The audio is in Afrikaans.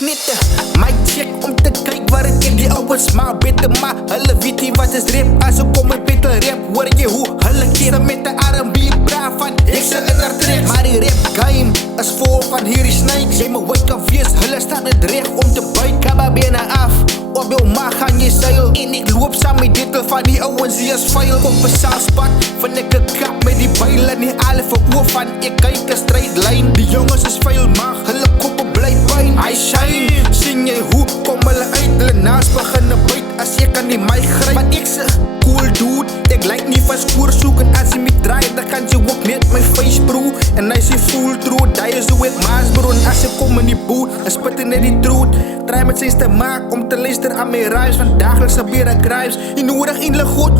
snitten. Mic check om te kyk waar het in die ouwens maar beter. Maar hulle weet nie wat is rap. As ek kom met beter rap, hoor jy hoe hulle keren met de R&B braaf van hekse in haar trek. Maar die rap game is vol van hierdie snakes. Jy moet wyk kan wees, hulle staan het recht om te buik. Kabba benen af, op jou maag gaan jy seil. En ek loop saam met dit van die ouwens die is vuil. Op een saalspat, van ek een kap met die buil. En die alle veroof van ek kyk een strijdlijn. Die jongens is vuil maag, hulle koppe bly pijn. I shine, sien jy hoe kom hulle uit. Hulle naas begin buit as ek aan die mic gryp. Want ek se cool dude, ek lyk nie van skoor soek. En as jy my draai, dan kan jy ook net my face bro. En as jy voel true, die is hoe ek maas bro. En as jy kom in die boot, is spit net die truth. Try met sens te maak om te luister aan my rhymes. Van dagelijks gebeur ek rhymes. Jy nodig eindelijk goed